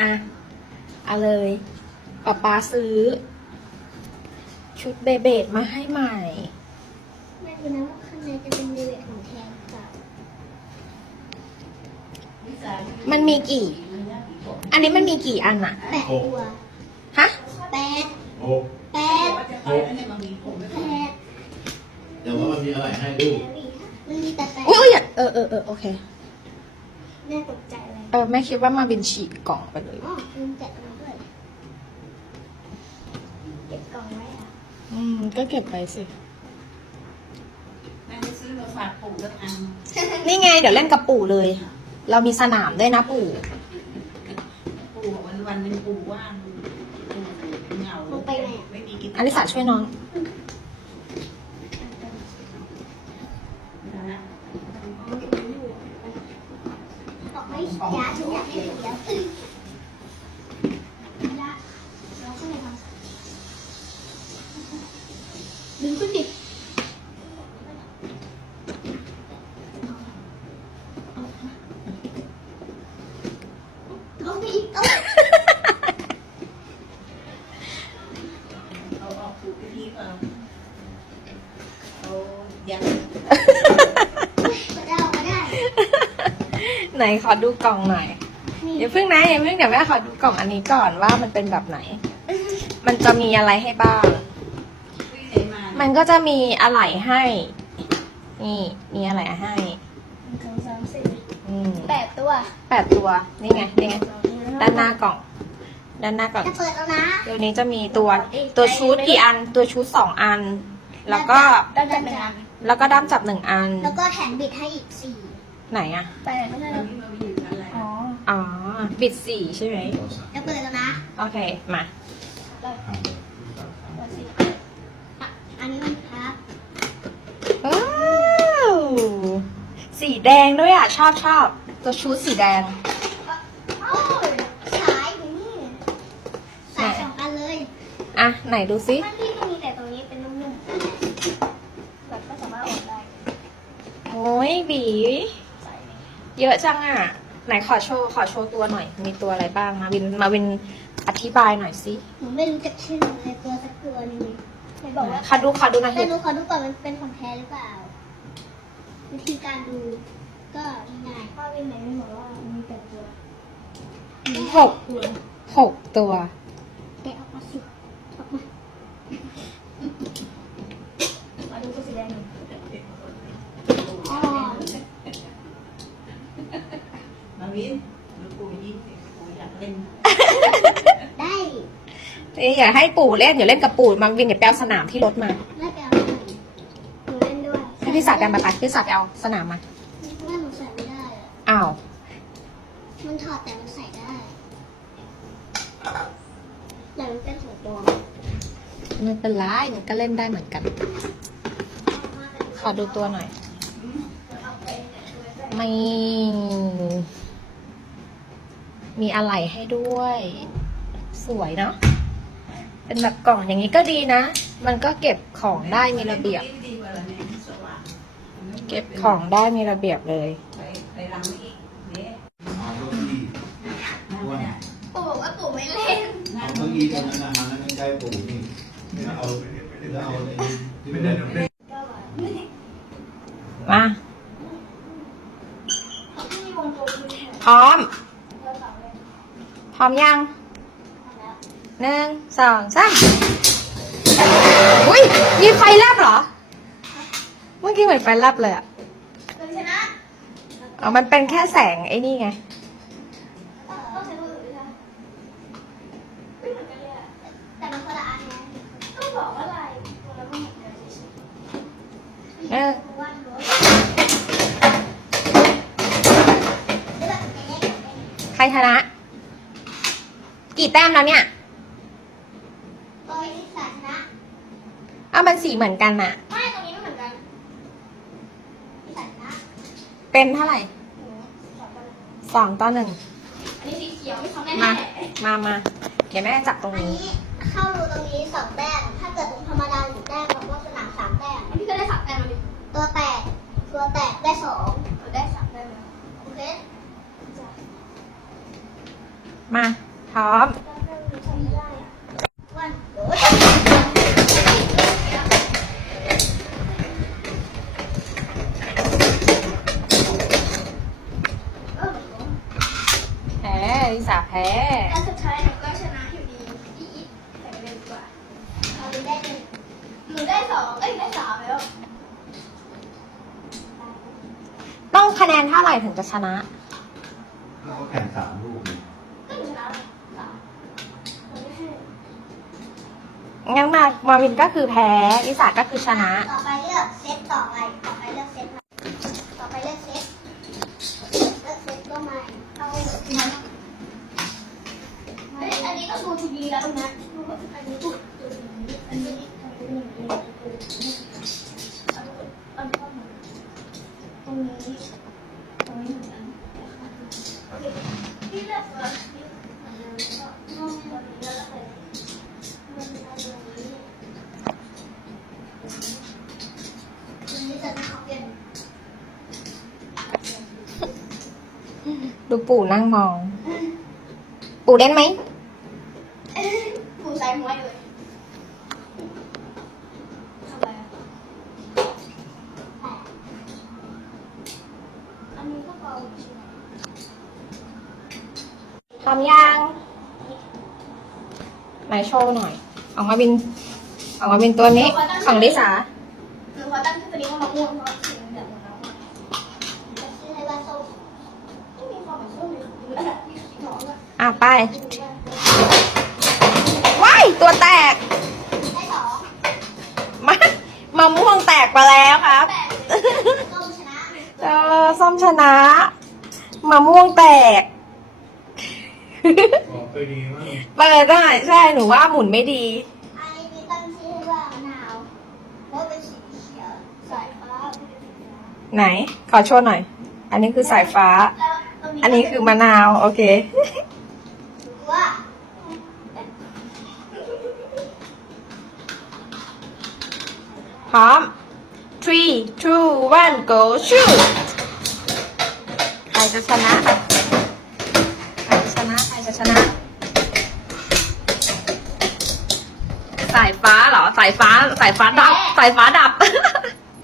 อะ เอาเลยป๊าป๊าซื้อ ชุดเบเบดมาให้ใหม่ ไม่รู้นะว่าข้างในจะเป็นเดือดของแทนเปล่ามันมีกี่ อันนี้มันมีกี่อันอะแปดตัวฮะแปดโอ้แปดแปดเดี๋ยวว่ามันมีอะไรให้ดูมันมีแต่แปดอุ้ยอุ๊ยอย่าเออเออเออโอเค แม่ตกใจเลย เออแม่คิดว่ามาบินฉีกกล่องไปเลย อ๋อลืมแกะตรงนี้ด้วยเก็บกล่องไว้อะอืม ก็เก็บไปสิ แม่ซื้อมาฝากปู่สักอันนี่ไง เดี๋ยวเล่นกับปู่เลย เรามีสนามด้วยนะปู่ ปู่บอกวันวันหนึ่งปู่ว่างปู่เหงาไม่มีกิจอลิสาช่วยน้อง บอกไม่ยาฉันอยากให้เสียยาเราข้างในทำ ดึงขึ้นดิเอาไปอีกเอาเอาออกปู่พิธีเปล่าเอายังก็ได้ก็ได้ ไหนขอดูกล่องหน่อย อย่าเพิ่งนะอย่าเพิ่งเดี๋ยวแม่ขอดูกล่องอันนี้ก่อนว่ามันเป็นแบบไหน มันจะมีอะไรให้บ้างวิ่งไหนมามันก็จะมีอะไหล่ให้ นี่มีอะไหล่ให้หนึ่งสองสามสี่อืมแปดตัวแปดตัว นี่ไง นี่ไง ด้านหน้ากล่อง ด้านหน้ากล่อง จะเปิดแล้วนะตัวนี้จะมีตัวตัวชุดกี่อัน ตัวชุดสองอัน แล้วก็ ด้านจับหนึ่งอันแล้วก็ด้ามจับหนึ่งอัน แล้วก็แถมบิดให้อีกสี่ไหนอะแปดไม่ใช่เราวิ่งมาอยู่กันแล้วอ๋อ อ๋อ บิดสี่ใช่ไหมจะเปิดแล้วนะ โอเค มาเปิดสิอะอันนี้มันครับว้าวสีแดงด้วยอะ ชอบชอบตัวชุดสีแดง โอ้ยสายอยู่นี่สายสองอันเลย อะ ไหนดูซิ มันที่ตรงนี้แต่ตรงนี้เป็นนุ่มๆแบบก็สามารถออกได้ โอ้ยบี สายนี้ เยอะจังอะ ไหนขอโชว์ขอโชว์ตัวหน่อย มีตัวอะไรบ้างมาวินมาวินอธิบายหน่อยสิหนูไม่รู้จักชื่อเลยตัวสักตัวหนึงไม่บอกว่าขอดูขอดูหน่อยแต่เห็นหนูขอดูก่อนมันเป็นของแท้หรือเปล่า วิธีการดูก็ง่ายป้าวินไหนไม่บอกว่ามีแต่ตัวหกหกตัว แกะออกมาสิออกมามาดูตัวสีแดงหน่อยอ๋อ มาวินดูปู่ยิ้มสิปู่อยากเล่นได้เอ้ยอย่าให้ปู่เล่นอย่าเล่นกับปู่มาวินอย่าไปเอาสนามที่รถมาไม่ไปเอาหน่อยหนูเล่นด้วยให้พี่สัตว์เดินมาไปพี่สัตว์ไปเอาสนามมาว่าหนูใส่ไม่ได้อะอ้าวมันถอดแต่มันใส่ได้แต่มันเป็นของปลอมไม่เป็นไรมันก็เล่นได้เหมือนกัน ขอดูตัวหน่อยไม่ มีอะไรให้ด้วย สวยเนาะเป็นแบบกล่องอย่างนี้ก็ดีนะ มันก็เก็บของได้มีระเบียบดีกว่าละเนี่ยสว่างเก็บของได้มีระเบียบเลยไปไปรังอีกเนี่ยเอาเก้าอี้นั่งไม่ได้ปู่บอกว่าปู่ไม่เล่นนั่เอางเก้าอี้ตรงนั้นนะมันไม่ใช่ปู่นี่แล้วเอาแล้วเอาในที่เป็นแบบนี้มาเขาไม่มีวงกลมมีแถวพร้อม แล้วเสาเลย พ ร้อมยังทำแล้วหนึ่งสองสามอุ้ยมีไฟแลบเหรอ เมื่อกี้เหมือนไฟแลบเลยอะเป็นชนะอ๋อมันเป็นแค่แสงไอ้นี่ไง ต้องใช้มือหรือเปล่าไม่เหมือนกันเลยอะแต่มันคนละอันไงต้องบอกว่าลายตัวละไม่เหมือนกันเฉยๆเออ วาดรั้วเลือกแยกกันใครชนะ กี่แต้มแล้วเนี่ยตัวนี้สาชนะอ้าวมันสีเหมือนกันอะไม่ตรงนี้ไม่เหมือนกันสาชนะเป็นเท่าไหร่หนูสองคนสองต่อหนึ่งอันนี้สีเขียวไม่เขาแน่มาๆมามาเดี๋ยวแม่จับตรงอันนี้ นี้เข้ารูตรงนี้สองแต้มถ้าเกิดตรงธรรมดาหนึ่งแต้มแล้วก็สนามสามแต้มพี่ก็ได้สามแต้มเลยตัวแตกตัวแตกได้สองได้สามแต้มโอเคมา พร้อมวันโดแพ้ลิสาแพ้แล้วสุดท้ายหนูก็ชนะอยู่ดีอีอีแต่ก็เร็วกว่าเอาไปได้หนึ่งหนูได้สองเอ้ยได้สามแล้วต้องคะแนนเท่าไหร่ถึงจะชนะแล้วเขาแข่งสามลูกเนี่ย ก็หนูชนะสามหนูได้ให้ งั้นมามาวินก็คือแพ้ลิสาก็คือชนะ ต่อไปเลือกเซตต่อไป ต่อไปเลือกเซตใหม่ต่อไปเลือกเซตเลือกเซตตัวใหม่เอาเฮ้ยอันนี้ก็ดูทีวีแล้วนะอันนี้ดูดูทีวีอันนี้อันนี้อันนี้อันนี้ตรงนี้ตรงนี้เหมือนกันโอเคที่เลือกก่อนที่เหมือนเดิมก็น้องตัวนี้แล้วก็ไปมันเอาตรงนี้ วันนี้จะขอเปลี่ยน ดูปู่นั่งมอง ปู่เล่นไหมผูใส่หัวอยู่เลยทำอะไรอะอันนี้ก็เบาใช่ไหมพร้อมยังไหนโชว์หน่อย ออกมาเป็นออกมาเป็นตัวนี้ ของลิสาหนูขอตั้งชื่อตัวนี้ว่ามะม่วงเพราะสีมั องอะอะไปว้ายตัวแตกได้สองมามะม่วงแตกไปแล้วครับแปดเลยส้มชนะเออส้มชนะมะม่วงแตกบอกไปดีมากเปิดได้ใช่หนูว่าหมุนไม่ดี อันนี้มีตั้งชื่อว่ามะนาวเพราะเป็นสีเขียวสายฟ้าเป็นสีฟ้าไหน ขอโชว์หน่อย อันนี้คือสายฟ้า แล้วตรงนี้อันนี้คือมะนาว โอเค ว่า พร้อม three two one go shoot ใครจะชนะ ใครจะชนะ ใครจะชนะ สายฟ้าเหรอ สายฟ้า สายฟ้าดับ สายฟ้าดับ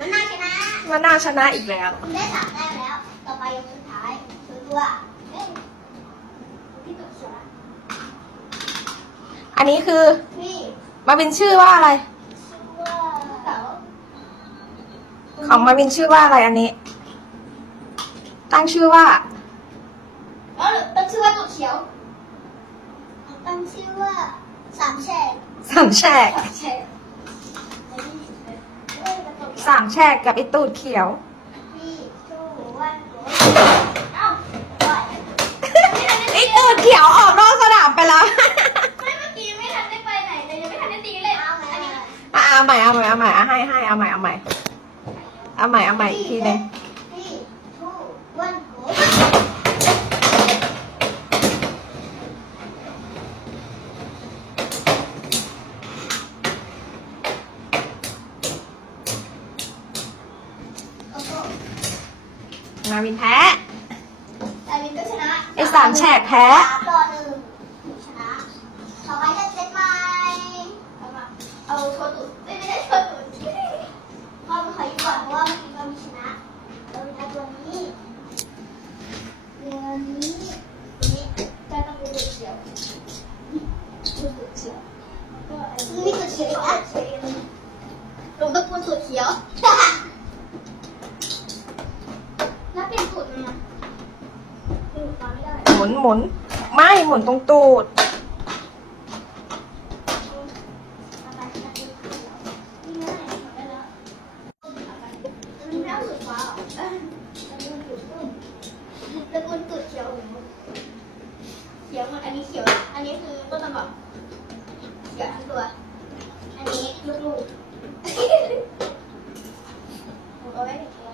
มันน่าชนะมะนาวชนะอีกแล้ว คุณได้สามแต้มแล้ว ต่อไปยกสุดท้ายคือตัวเอ้ยที่ตัวเสืออันนี้คือนี่ มาเป็นชื่อว่าอะไร ชื่อว่าเสา ของมาวินชื่อว่าอะไรอันนี้ ตั้งชื่อว่าเออตั้งชื่อว่าตัวเขียว ตั้งชื่อว่าสามแฉกสามแฉกสามแฉกไอ้นี่เอ้ยมันตกสามแฉกกับไอตูดเขียวพี่ชูวันโกเอ้าปล่อยไอตูดเขียวออกนอกสนามไปแล้วไม่เมื่อกี้ไม่ทันได้ไปไหนเลยยังไม่ทันได้ตีเลยเอาอันนี้อะเอาใหม่เอาใหม่เอาใหม่อะให้ให้เอาใหม่เอาใหม่ เอาใหม่เอาใหม่อีกทีหนึงพี่ชูวันโกโอ้โหมาวินแพ้แต่วินก็ชนะไอสามแฉกแพ้ สามต่อหนึ่งชนะต่อไปเลือกเซตใหม่เอามาเอาโชว์ตุดไม่ไม่ได้โชว์ตุดพ่อมาขออยู่ก่อนเพราะว่าเมื่อกี้เรามีชนะเรามีตัวนี้เรือนี้ตัวนี้จะต้องเป็นตัวเขียวตัวเขียวก็อันนี้ตัวเขียวอะลงตะปูนตัวเขียว แล้วเปลี่ยนสูตรไหมนะเปลี่ยนตามไม่ได้ หมุนหมุนไม่หมุ นตรงตูด ตระกูลตุดเขียวเขียวหมดอันนี้เขียว อันนี้คือต้นตำรับเขียวทั้งตัว อันนี้ลูกๆผมเอาไว้ในตัว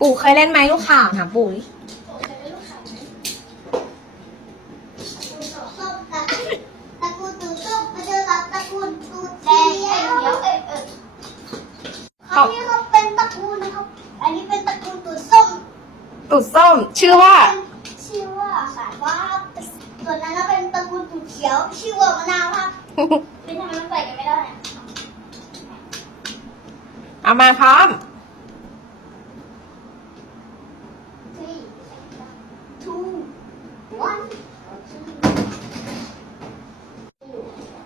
ปู่เคยเล่นไหมลูกข่างถามปู่ดิ กุดส้ม ชื่อว่า ชื่อว่าสายว่าส่วนนั้นน่เป็นตะกูลสุดเขียว ชื่อว่ามะนาวครับเป็นทำไมมันใส่กันไม่ได้ะเอามาพร้อม three two one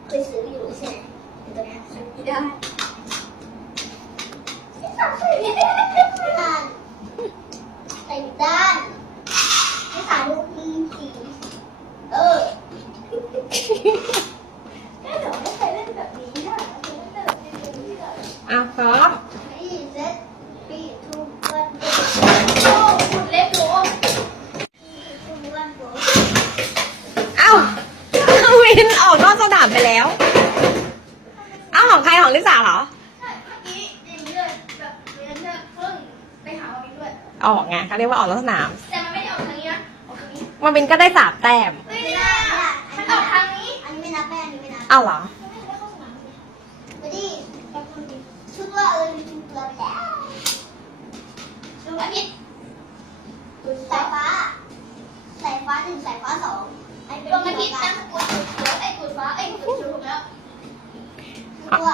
เคยซื้ออยู่ใช่ไหมตัวนี้ซื้อไม่ได้ ด้านไม่ใส่ลูกมีสีเออแม่หนูไม่เคยเล่นแบบนี้นะเคยเล่นแบบนี้เอะพร้อม นี่เซ็ตปีทูวันโอ้ขุดเล็กหนูทูวันโเอ้า วินออกนอกสนามไปแล้ว เอ้าของใครของลิซ่าเหรอ ใช่เมื่อกี้อย่างนี้เลยแบบเรียนเนี่ยเพิ่งไปหาวันนี้ด้วย ออกไง เขาเรียกว่าออกนอกสนาม แต่มันไม่ได้ออกทางนี้นะออกทางนี้มันวินก็ได้สามแต้มไม่ได้อะมันออกทางนี้อันนี้ไม่นับแม่อันนี้ไม่นับเอ้าเหรอ ไม่ได้เข้าสนามเลยไปดิไปคุยดิชุดว่าเออมีชุดแล้วแล้วดวงอาทิตย์สายฟ้าสายฟ้าหนึ่งสายฟ้าสองดวงอาทิตย์นามสกุลเขียวไอ้กุดฟ้าไอ้กุดถูกแล้วตัว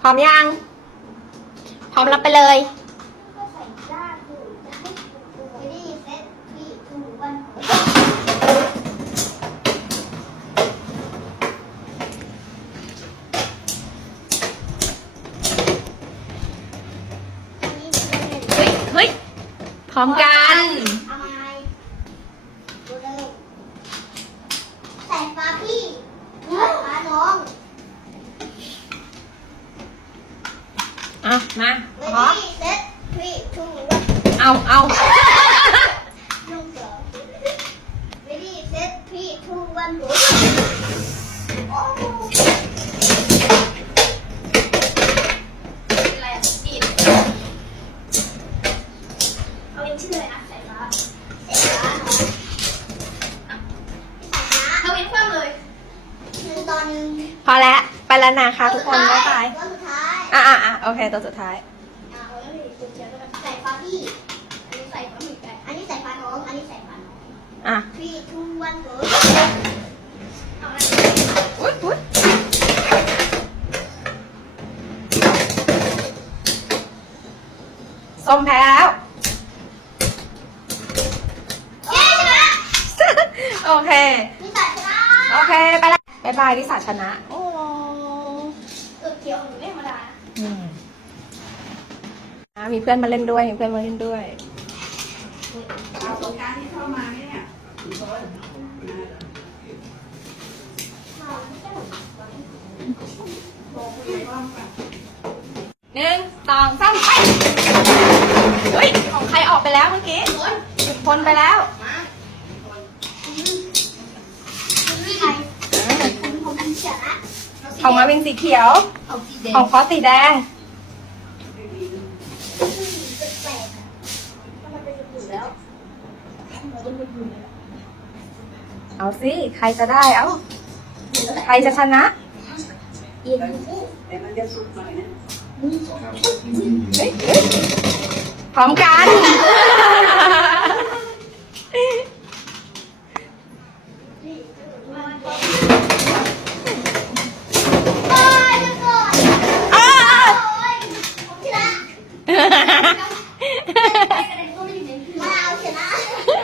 พร้อมยัง พร้อมรับไปเลย ก็ใส่ด้านคือจะให้ไม่ได้เซ็ตที่ถูกวันอันนี้เป็น เฮ้ย เฮ้ย พ ร้อมกัน เอาไงดูเลยใส่ฟ้าพี่ใส่ฟ้าน้อง อะ มา ไม่ พร้อ ได้ ม เซ็ตที่ถูกวัน เอาเอา น้องเสือไม่ได้เซ็ตที่ถูกวันหัวโอ้ อะไรอะจีบเอาเป็นชื่ออะไรนะสายฟ้าสายฟ้าเนาะสายฟ้าเอาเป็นคว่ำเลยหนึ่งตอนหนึ่ง พอแล้ว ไปแล้วนะคะทุกคน บ๊ายบาย ตัวสุดท้าย อะ อะอะโอเคตัวสุดท้าย อ่าเอาแล้วนี่ตัวเชียร์ก็แบบสายฟ้าพี่ อันนี้สายฟ้าหมึกไก่อันนี้ใสายฟ้าน้อง อันนี้ใสายฟ้าน้อง อะพี่ทูวันเกิดเอาอะไรอุ๊ยอุ๊ยส้มแพ้แล้ว เย้ชนะโอเคมีสายชนะโอเค ไปแล้วบายบายลิสาชนะ โอ้ ตัวเขียวหนูไม่ธรรมดาอืม มีเพื่อนมาเล่นด้วยมีเพื่อนมาเล่นด้วยเอาสงกรารที่เข้ามาไหมเนี่ยกี่คนโทรคุยกับพ่อป่ะหนึ่งสองสามไปเฮ้ยของใครออกไปแล้วเมื่อกี้คนไปแล้วใครผมผมชนะของมาเป็นสีเขียวเอาสีแดงของฟอสสีแดง แปลกๆอะทำไม เป็นสีแล้วเอาสิ ใครจะได้ เอ้า ใครจะชนะเอียงคู่แต่มันจะสุกหน่อยนะ เฮ้ยเฮ้ยพร้อมกัน โอ้ยเดี๋ยวก่อน อ้าว โอ้ยผมชนะมาเอาชนะ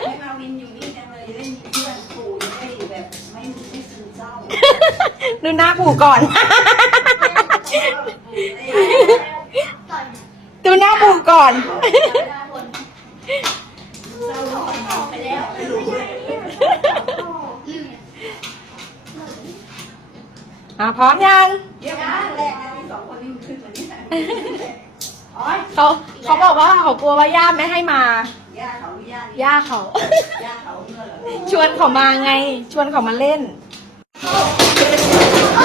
ให้มาวินอยู่นี่จังเลยจะได้มีเพื่อนปู่จะได้แบบไม่ไม่ซึมเศร้า ดูหน้าปูก่อน ดูหน้าปูก่อน อะพร้อมยังเขาเขาบอกว่าเขากลัวว่าย่าไม่ให้มา ย่าเขาชวนเขามาไง ชวนเขามาเล่น อ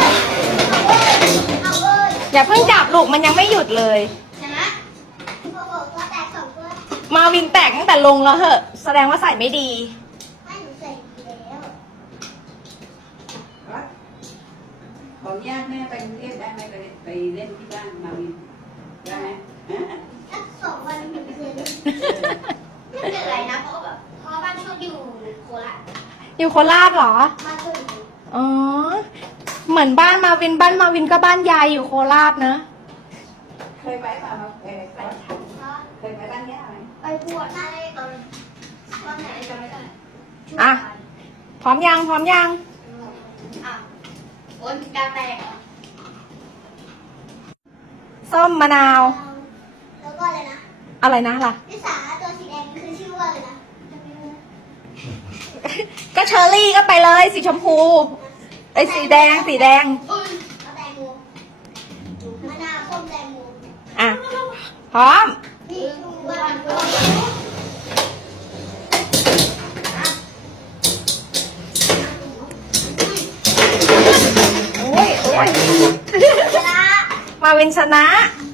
าเลยอย่าเพิ่งจับลูกมันยังไม่หยุดเลยชนะเขาบอกว่าแตกสองตัวมาวินแตกตั้งแต่ลงแล้วเหอะ แสดงว่าใส่ไม่ดีให้หนูใส่แล้วขออนุญาตแม่ไปกรุงเทพได้ไหมไปไปเล่นที่บ้านมาวินได้ไหมสักสองวันหนึ่งคืนไม่เป็นไรนะเพราะว่าแบบเพราะว่าบ้านช่วงอยู่โคราชอยู่โคราชเหรอบ้านช่วงอ๋อ เหมือนบ้านมาวินบ้านมาวินก็บ้านยายอยู่โคราชนะ เคยไปเปล่าครับเออไปเคยไปบ้านย่าไหมไปบวชได้ตอนตอนไหนจำไม่ได้อะ พร้อมยังพร้อมยังอะโอนกาแฟเหรอส้มมะนาว แล้วก็อะไรนะ อะไรนะล่ะพิสาตัวสีแดงคือชื่อว่าอะไรนะจำไม่ได้ก็เชอร์รี่ก็ไปเลยสีชมพูไอ้ยสีแดงสีแดงอุ้ยเอาแตงโมมะนาวส้มแตงโมอะ พร้อม นี่ดูว่ามันก็โอ้ยโอ้ย ชนะ มาวินชนะช